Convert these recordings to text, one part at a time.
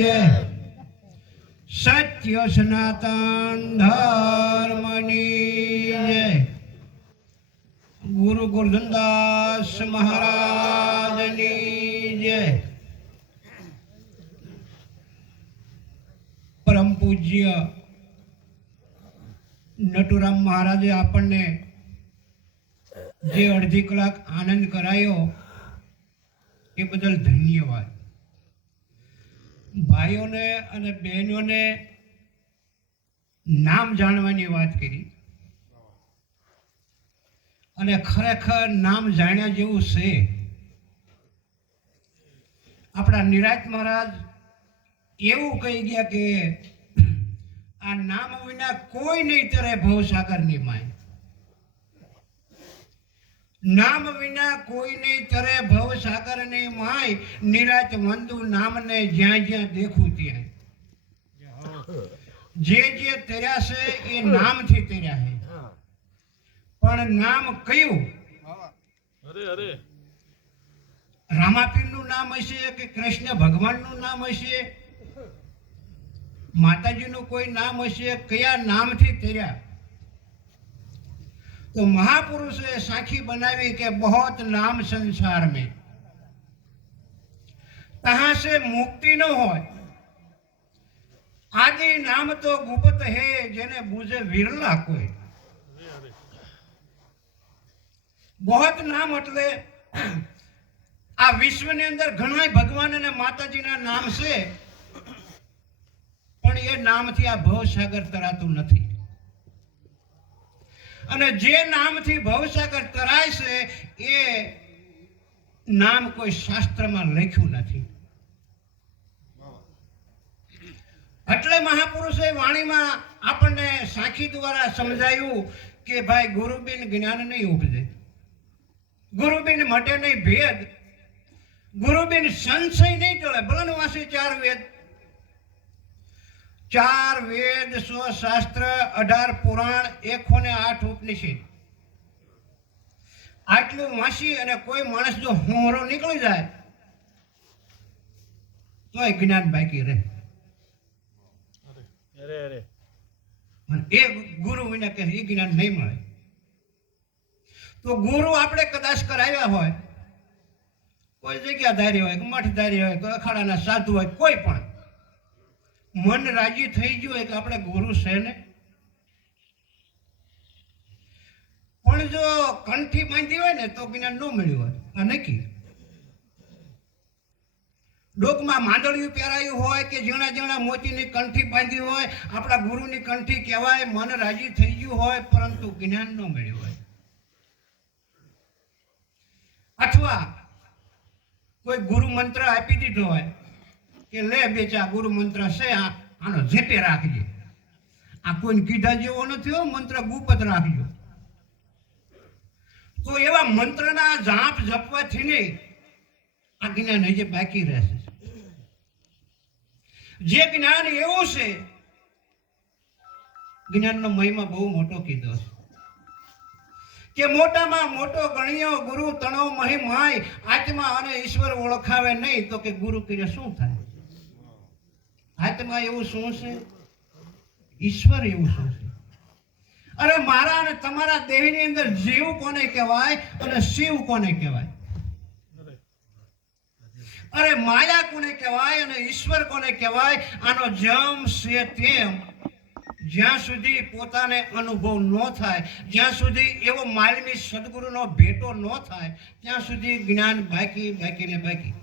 જય, સત્ય સનાતન ધર્મની જય, ગુરુ ગોરધનદાસ મહારાજની જય, પરમ પૂજ્ય નટુરામ મહારાજે આપણને જે અડધી કલાક આનંદ કરાયો એ બદલ ધન્યવાદ. ભાઈઓને અને બહેનોને નામ જાણવાની વાત કરી અને ખરેખર નામ જાણ્યા જેવું છે. આપણા નિરાજ મહારાજ એવું કહી ગયા કે આ નામ વિના કોઈ નહીં તરે ભવસાગરની માય. નામ વિના કોઈ નહીં તરે ભવસાગરની માય, નિરાજ વંદુ નામને જ્યાં જ્યાં દેખું ત્યાં. જે જે તર્યા છે એ નામથી તર્યા છે, પણ નામ કયું? રામાપીરનું નામ હશે કે કૃષ્ણ ભગવાનનું નામ હશે, માતાજીનું કોઈ નામ હશે, કયા નામથી તર્યા? तो महापुरुषे साखी बनावी के बहुत नाम संसार में, तहां से मुक्ति न हो. आदि नाम तो गुप्त है, जेने बूझे विरला कोई. बहुत नाम એટલે આ વિશ્વની અંદર ઘણા ભગવાન અને માતાજીના નામ છે, પણ એ નામથી આ ભવસાગર તરાતું નથી. અને જે નામથી ભવસાગર તરાય છે એ નામ કોઈ શાસ્ત્રમાં લખ્યું નથી. એટલે મહાપુરુષે વાણીમાં આપણને સાખી દ્વારા સમજાયું કે ભાઈ ગુરુબિન જ્ઞાન નહીં ઉપજે, ગુરુબિન મટે નહીં ભેદ, ગુરુબિન સંશય નહીં ટળે. ભલે વાસી 4 વેદ, 4 વેદ, 100 શાસ્ત્ર, 18 પુરાણ, 108 ઉપનિષદ, આટલું વાંચી અને કોઈ માણસ જો હોરો નીકળી જાય તો એ જ્ઞાન બાકી રહે. એ ગુરુ વિના કે એ જ્ઞાન નહીં મળે. તો ગુરુ આપણે કદાચ કરાવ્યા હોય, કોઈ જગ્યા ધારી હોય, મઠ ધારી હોય, અખાડાના સાધુ હોય, કોઈ પણ મન રાજી થઈ ગયું હોય કે આપણે ગુરુ છે ને, પણ જો કંઠી બાંધી હોય ને તો જ્ઞાન ન મળ્યું હોય. આ નક્કી. ડોકમાં માંદળિયું પહેરાયું હોય કે ઝીણા ઝીણા મોતીની કંઠી બાંધી હોય, આપણા ગુરુની કંઠી કહેવાય, મન રાજી થઈ ગયું હોય, પરંતુ જ્ઞાન ન મળ્યું હોય. અથવા કોઈ ગુરુ મંત્ર આપી દીધો હોય કે લે બેચા ગુરુ મંત્ર છે, આનો જેપે રાખજે. આ કોઈ કીધા જેવો નથી હો, મંત્ર ગુપ્ત રાખજો. તો એવા મંત્રના જાપ જપવાથી નહીં, આ જ્ઞાન હજી બાકી રહેશે. જે જ્ઞાન એવું છે, જ્ઞાનનો મહિમા બહુ મોટો કીધો છે કે મોટામાં મોટો ગણ્યો ગુરુ તણો મહિમાય, આત્મા અને ઈશ્વર ઓળખાવે નહીં તો કે ગુરુ કરે શું થાય? આત્મા એવું શું છે? ઈશ્વર એવું શું છે? અરે મારા અને તમારા દેહની અંદર જીવ કોને કહેવાય અને શિવ કોને કહેવાય? અરે માયા કોને કહેવાય અને ઈશ્વર કોને કહેવાય? આનો જમ છે તેમ જ્યાં સુધી પોતાને અનુભવ ન થાય, જ્યાં સુધી એવો માલમી સદગુરુનો ભેટો ન થાય, ત્યાં સુધી જ્ઞાન બાકી બાકી ને બાકી.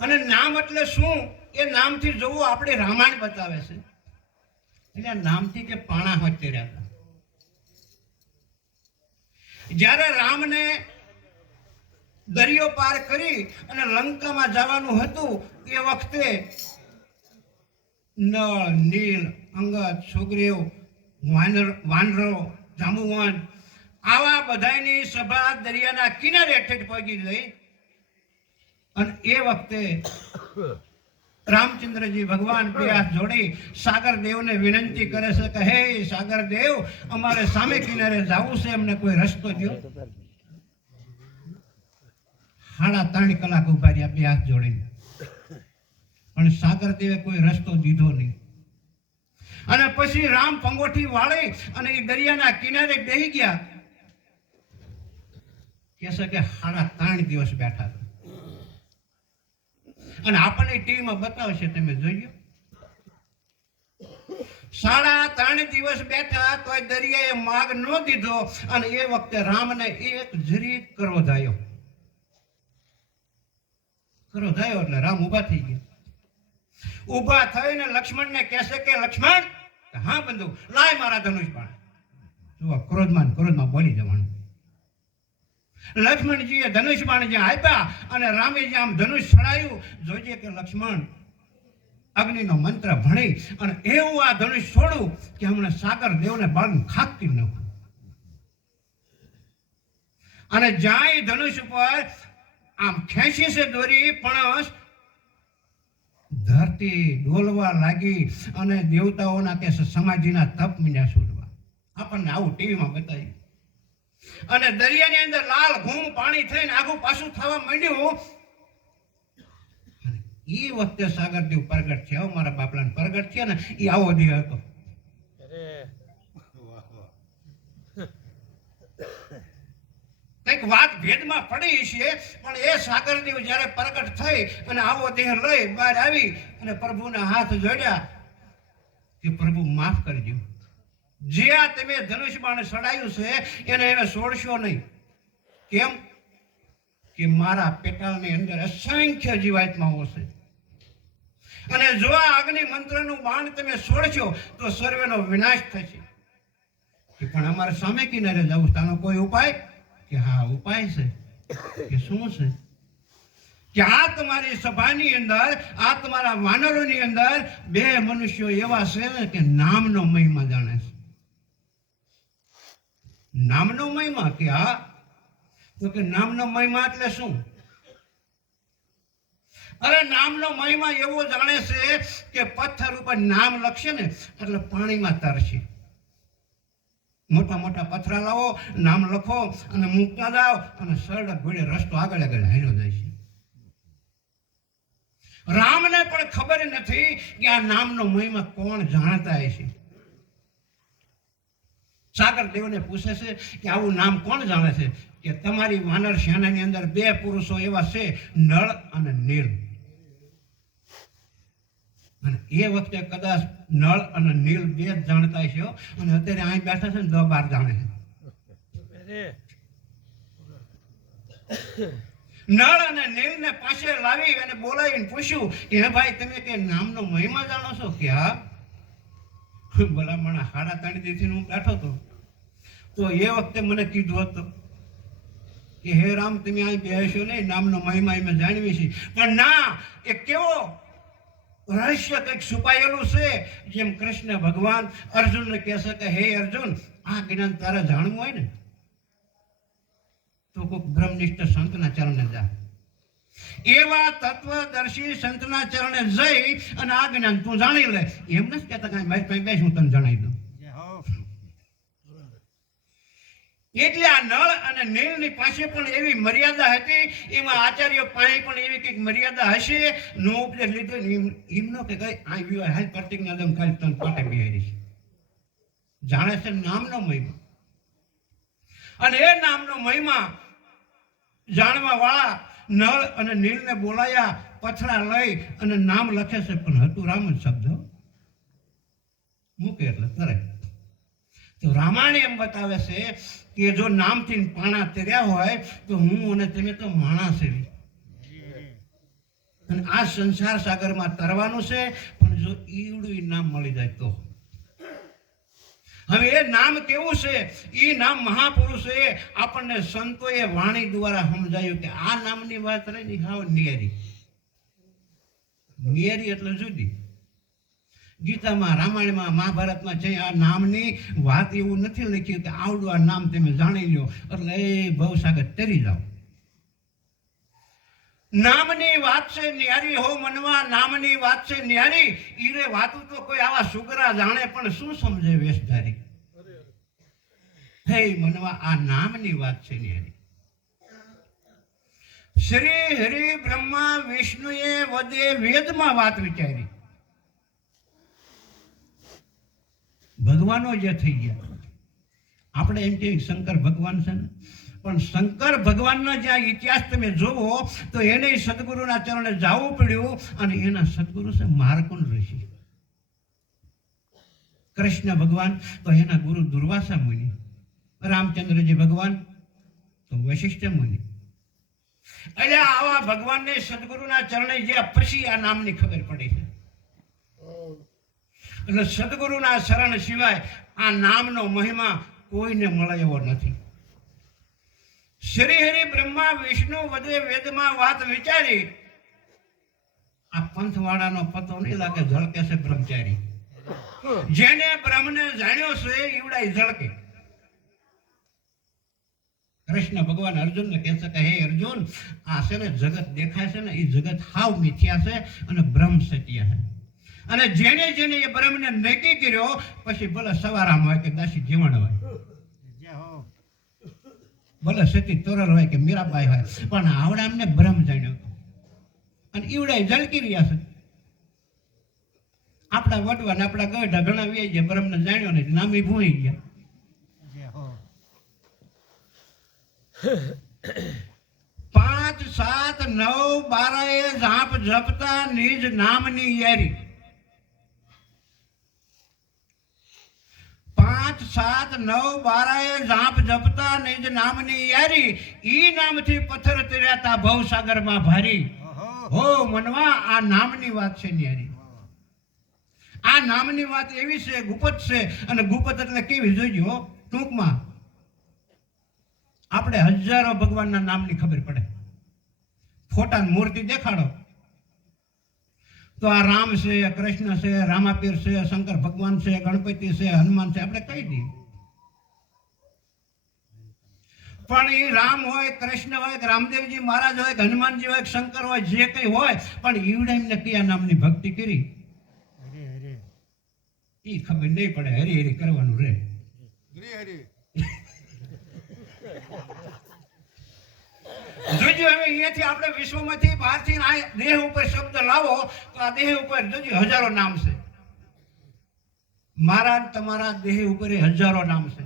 અને નામ એટલે શું? એ નામથી જોવું આપણે રામાયણ બતાવે છે. એટલે નામથી કે પાણા હોય તેર્યા. જ્યારે રામને દરિયો પાર કરી અને લંકામાં જવાનું હતું એ વખતે નળ, નીલ, અંગદ, સુગ્રીવ, વાનરો, જાંબુવાન આવા બધાની સભા દરિયાના કિનારે ઠેઠ પહોંચી ગઈ. અને એ વખતે રામચંદ્રજી ભગવાન બે હાથ જોડી સાગર દેવને વિનંતી કરે છે કે હે સાગર દેવ, અમારે સામે કિનારે જવું છે, અમને કોઈ રસ્તો દો. 3.5 કલાક ઉભા રહ્યા બે હાથ જોડીને, પણ સાગર દેવે કોઈ રસ્તો દીધો નહીં. અને પછી રામ પંગોઠી વાળી અને એ દરિયાના કિનારે બેસી ગયા. કહેશે કે 3.5 દિવસ બેઠા હતા. અને આપણને ટીવીમાં બતાવશે, તમે જોઈ લો. 3.5 દિવસ બેઠા તોય દરિયાએ માગ ન દીધો. અને એ વખતે રામને એક જરીક ક્રોધ આવ્યો. એટલે રામ ઊભા થઈ ગયા. ઊભા થઈને લક્ષ્મણને કહેશે કે લક્ષ્મણ, હા બંધુ, લાય મારા ધનુષ બાણ. જુઓ, ક્રોધમાં બોલી જવાનું. લક્ષ્મણજીએ ધનુષ બાણ જે આપ્યા અને રામે જે આમ ધનુષ છડાયું, જોજે કે લક્ષ્મણ અગ્નિનો મંત્ર ભણી અને એવું આ ધનુષ છોડું કે હમણાં સાગર દેવને બાણ ખાકતી નાખું. અને જાય ધનુષ ઉપર આમ ખેંચી છે દોરી, પણ ધરતી ડોલવા લાગી અને દેવતાઓના કે સમાધિના તપ મીંડ્યા છૂટવા. આપણને આવું ટીવીમાં બતાવ્યું. અને દરિયાની અંદર લાલ ઘૂમ પાણી થઈને આગું પાછું થવા માંડ્યું. એ વખતે સાગરદેવ પ્રગટ છે. મારા બાપલાને પ્રગટ છે ને, એ આવો દેહ હતો. કઈક વાત ભેદમાં પડી છે, પણ એ સાગરદેવ જયારે પ્રગટ થઈ અને આવો દેહ લઈ બહાર આવી અને પ્રભુના હાથ જોડ્યા કે પ્રભુ માફ કરજો, જે આ તમે ધનુષ બાણ સડાયું છે એને છોડશો નહીં. કેમ કે મારા પેટાળની અંદર અસંખ્ય જીવાત્માઓ છે. અને જો આ અગ્નિ મંત્રનું બાણ તમે છોડશો તો સર્વેનો વિનાશ થશે. પણ અમારે સામે કિનારે જવું, તાનો કોઈ ઉપાય? કે હા, ઉપાય છે. કે શું છે? કે આ તમારી સભાની અંદર, આ તમારા વાનરોની અંદર 2 મનુષ્યો એવા છે કે નામનો મહિમા જાણે છે. નામનો મહિમા? કે હા. તો કે નામનો મહિમા એટલે શું? અરે નામનો મહિમા એવો જાણે છે કે પથ્થર ઉપર નામ લખશે ને એટલે પાણીમાં તરશે. મોટા મોટા પથરા લાવો, નામ લખો અને મૂકતા જાઓ અને સરળ ઘોડે રસ્તો આગળ હાલ્યો જાય છે. રામને પણ ખબર નથી કે આ નામનો મહિમા કોણ જાણતા હશે. સાગર દેવને પૂછે છે કે આવું નામ કોણ જાણે છે? કે તમારી વાનર સેનાની અંદર 2 પુરુષો એવા છે, નળ અને નીલ. અને એ વખતે કદાચ નળ અને નીલ 2 જ જાણતા છે. અને અત્યારે અહીં બેઠા છે ને 10-12 જાણે છે. નળ અને નીલને પાસે લાવી અને બોલાવીને પૂછ્યું કે હે ભાઈ, તમે કે નામનો મહિમા જાણો છો? કે હા. ભલામણ 3.5 દિવસથી હું બેઠો હતો તો એ વખતે મને કીધું હતું કે હે રામ, તમે અહીં બેસો નહીં, નામનો મહિમા અમે જાણવી છે. પણ ના, એ કેવો રહસ્ય કંઈક છુપાયેલું છે. જેમ કૃષ્ણ ભગવાન અર્જુનને કહેશે કે હે અર્જુન, આ જ્ઞાન તારે જાણવું હોય ને તો કોઈક બ્રહ્મનિષ્ઠ સંતના ચરણે જા. એવા તત્વદર્શી સંતના ચરણે જઈ અને આ જ્ઞાન તું જાણી લે. એમ નથી કહેતા કે મારી પાસે બેસ, હું તને જણાવી દઉં. એટલે આ નળ અને નીલની પાસે પણ એવી મર્યાદા હતી. એમાં આચાર્ય પાસે પણ એવી કંઈક મર્યાદા હશે. નો ઉપદેશ લીધો એમનો કે કઈ આ વિવાહ હાલ પ્રતિજ્ઞા દમ કાલ તને પાટે બિહારી છે. જાણે છે નામનો મહિમા. અને એ નામનો મહિમા જાણવા વાળા નળ અને નીલને બોલાયા, પથરા લઈ અને નામ લખે છે. પણ હતું રામ જ શબ્દ, મૂકે એટલે તરે. તો રામાયણ એમ બતાવે છે કે જો નામથી પાણા તર્યા હોય તો હું અને તમે તો માણસ એવી. અને આ સંસાર સાગરમાં તરવાનું છે. પણ જો ઈવડું નામ મળી જાય તો. હવે એ નામ કેવું છે? એ નામ મહાપુરુષે આપણને સંતોએ વાણી દ્વારા સમજાયું કે આ નામની વાત રહી હાવ નિયરી. નિયરી એટલે જુદી. ગીતામાં, રામાયણમાં, મહાભારતમાં છે આ નામની વાત એવું નથી લખ્યું કે આવડું આ નામ તમે જાણી લો એટલે એ ભવસાગર તરી જાઓ. નામની વાત છે ન્યારી હો મનવા, નામની વાત છે ન્યારી. ઈરે વાતું તો કોઈ આવા સુગરા જાણે પણ શું સમજે વેશધારી. હે મનવા, આ નામની વાત છે ન્યારી. શ્રી હરિ બ્રહ્મા વિષ્ણુએ વદે વેદમાં વાત વિચારી. ભગવાનો જે થઈ ગયા, આપણે એમ કહીએ શંકર ભગવાન છે ને, પણ શંકર ભગવાનનો જ્યાં ઇતિહાસ તમે જોવો તો એને સદગુરુના ચરણે જવું પડ્યું, અને એના સદગુરુ છે માર્કંડ ઋષિ. કૃષ્ણ ભગવાન તો એના ગુરુ દુર્વાસા મુનિ, રામચંદ્રજી ભગવાન તો વશિષ્ઠ મુનિ. એટલે આવા ભગવાનને સદગુરુના ચરણે જે પછી આ નામની ખબર પડી છે. એટલે સદગુરુના શરણ સિવાય આ નામનો મહિમા કોઈને મળે એવો નથી. શ્રી હરિ બ્રહ્મા વિષ્ણુ વદે વેદમાં વાત વિચારી. આ પંથવાળાનો પતો નહીં લાગે, ઝળકે છે બ્રહ્મચારી. જેને બ્રહ્મને જાણ્યો છે ઈવડાય ઝળકે. કૃષ્ણ ભગવાન અર્જુનને કહે છે કે હે અર્જુન, આ છે ને જગત દેખાય છે ને એ જગત હાવ મિથ્યા છે અને બ્રહ્મ સત્ય છે. અને જેને જેને એ બ્રહ્મને નક્કી કર્યો પછી ભલે સવારામ હોય કે દાસી જીવણ હોય, ભલે સતી તોરલ હોય કે મીરાબાઈ હોય, પણ આવડા અમને બ્રહ્મ જાણ્યો અને ઈવડાય ઝળકી રહ્યા છે. આપણા વટવા ને આપણા ગઢા ઘણા વ્યાઈ ગયા, બ્રહ્મને જાણ્યો નહીં, નામી ભૂઈ ગયા. 5, 7, 9, 12 ઝાપ ઝપતા નિજ નામની યારી. 5, 7, 9, 12 ઝાપ ઝપતા નિજ નામની યારી. ઈ નામથી પથ્થર તર્યાતા ભવસાગરમાં ભારી. હો મનવા, આ નામની વાત છે ન્યારી. આ નામની વાત એવી છે, ગુપત છે. અને ગુપત એટલે કેવી જોઈજો, ટૂંકમાં આપણે હજારો ભગવાનના નામની ખબર પડે. ફોટા મૂર્તિ દેખાડો તો આ રામ છે, કૃષ્ણ છે, રામાપીર છે, શંકર ભગવાન છે, ગણપતિ છે, હનુમાન છે, આપણે કહી દઈએ. પણ એ રામ હોય, કૃષ્ણ હોય, રામદેવજી મહારાજ હોય, હનુમાનજી હોય, શંકર હોય, જે કઈ હોય, પણ ઈવડે એમને કયા નામની ભક્તિ કરી એ ખબર નહીં પડે. હરી હરી કરવાનું રે. જોજો હવે અહીંયાથી આપણે વિશ્વમાંથી બહારથી આ દેહ ઉપર શબ્દ લાવો તો આ દેહ ઉપર જોજો હજારો નામ છે. મારા તમારા દેહ ઉપર હજારો નામ છે.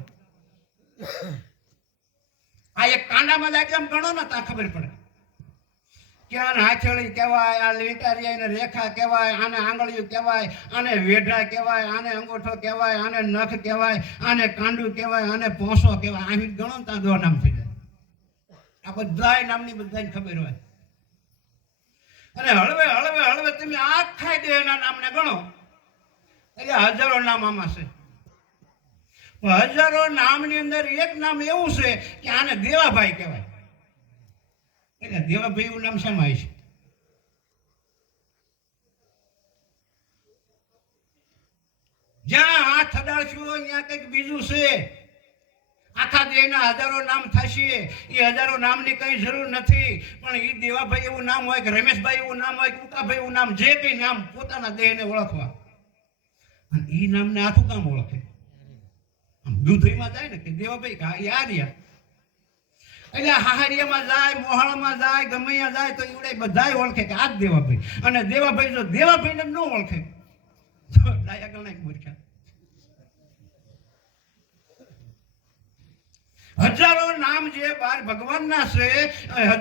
આ એક કાંડામાં જાય એમ ગણો ને ત્યાં ખબર પડે કે આને હાથેળી કહેવાય, આ લીટારિયા રેખા કહેવાય, આને આંગળીઓ કહેવાય, આને વેઢા કહેવાય, આને અંગૂઠો કહેવાય, આને નખ કહેવાય, આને કાંડું કહેવાય, આને પોસો કહેવાય. અહીં ગણો ને ત્યાં 2 નામ થઈ જાય. આ બધાય નામની બધાને ખબર હોય. અને હળવે હળવે હળવે તમે આખા દેહના નામને ગણો એટલે હજારો નામ આમાં છે. હજારો નામની અંદર એક નામ એવું છે કે આને દેવાભાઈ કહેવાય. એટલે દેવાભાઈ એવું નામ શેમાં છે? જ્યાં હાથ અડાડશું ત્યાં કંઈક બીજું છે. આખા દેહના હજારો નામ થશે. એ હજારો નામની કઈ જરૂર નથી. પણ એ દેવાભાઈ એવું નામ હોય કે રમેશભાઈ એવું નામ હોય કે ઉકાભાઈ એવું નામ, જે કઈ નામ પોતાના દેહને ઓળખવા. અને એ નામને આખું કામ ઓળખે. દૂધઈમાં જાય ને કે દેવાભાઈ યાર. એટલે હાહરિયામાં જાય, મોહાળામાં જાય, ગમૈયા જાય તો એવડે બધાય ઓળખે કે આ જ દેવાભાઈ. અને દેવાભાઈ જો દેવાભાઈને ન ઓળખે તો ડાયા ગણાય મૂર્ખા. હજારો નામ જે બાર ભગવાનના છે,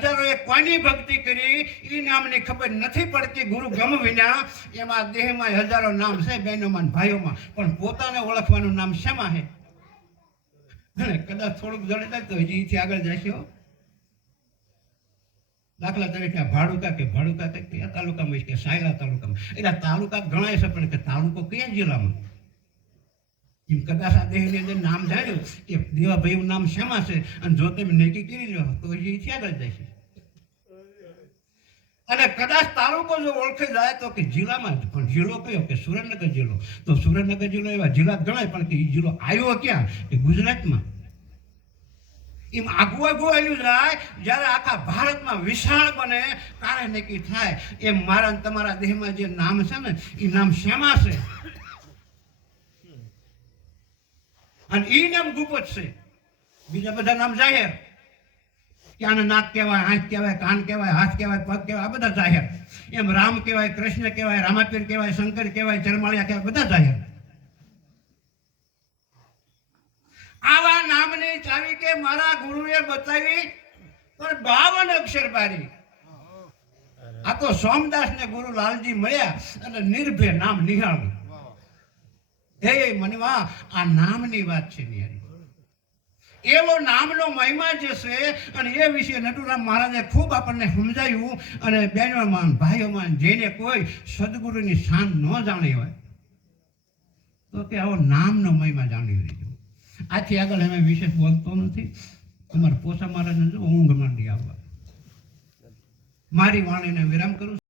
હજારો એ કોની ભક્તિ કરી એ નામની ખબર નથી પડતી ગુરુ ગમ વિના. એમાં દેહમાં હજારો નામ છે બહેનોમાં ભાઈઓમાં, પણ પોતાને ઓળખવાનું નામ શેમાં છે? કદાચ થોડુંક જડે જાય તો હજી આગળ જશે. દાખલા તરીકે ભાડુકા કે કયા તાલુકામાં કે સાયલા તાલુકામાં. એટલે તાલુકા ગણાય છે, પણ કે તાલુકો કયા જિલ્લામાં? એમ કદાચ આ દેહની અંદર નામ જાણ્યું કે દેવાભાઈનું નામ શેમાં છે, અને જો તમે નક્કી કરી લો તો હજી આગળ જશે. અને કદાચ તાલુકો જો ઓળખી જાય તો કે જિલ્લામાં, પણ જિલ્લો કયો કે સુરેન્દ્રનગર જિલ્લો. તો સુરેન્દ્રનગર જિલ્લો એવા જિલ્લા ગણાય, પણ કે એ જિલ્લો આવ્યો ક્યાં? કે ગુજરાતમાં. એમ આગું આવ્યું જાય. જ્યારે આખા ભારતમાં વિશાળ બને ત્યારે નક્કી થાય. એમ મારા તમારા દેહમાં જે નામ છે ને એ નામ શેમાં છે? અને એ નામ ગુપ્ત છે, બીજા બધા નામ જાહેર. કે આને નાક કહેવાય, આંખ કહેવાય, કાન કહેવાય, હાથ કહેવાય, પગ કહેવાય, આ બધા જાહેર. એમ રામ કહેવાય, કૃષ્ણ કહેવાય, રામાપીર કહેવાય, શંકર કહેવાય, ચરમાળિયા કહેવાય, બધા જાહેર. આવા નામની ચાવી કે મારા ગુરુએ બતાવી પણ 52 અક્ષર પાડી. આ તો સોમદાસ ને ગુરુ લાલજી મળ્યા અને નિર્ભય નામ નિહાળ્યું. હે મનવા, આ નામની વાત છે ન્યારી. એવો નામનો મહિમા જે છે અને એ વિશે નટુરામ મહારાજે ખૂબ આપણને સમજાયું. અને બહેનોમાં ભાઈઓમાં જેને કોઈ સદગુરુની શાન ન જાણી હોય તો કે આવો નામનો મહિમા જાણી લેજો. આથી આગળ અમે વિશેષ બોલતો નથી. અમારા પોસા મહારાજને જો ઊંઘ માંડી આવવા. મારી વાણીને વિરામ કરું.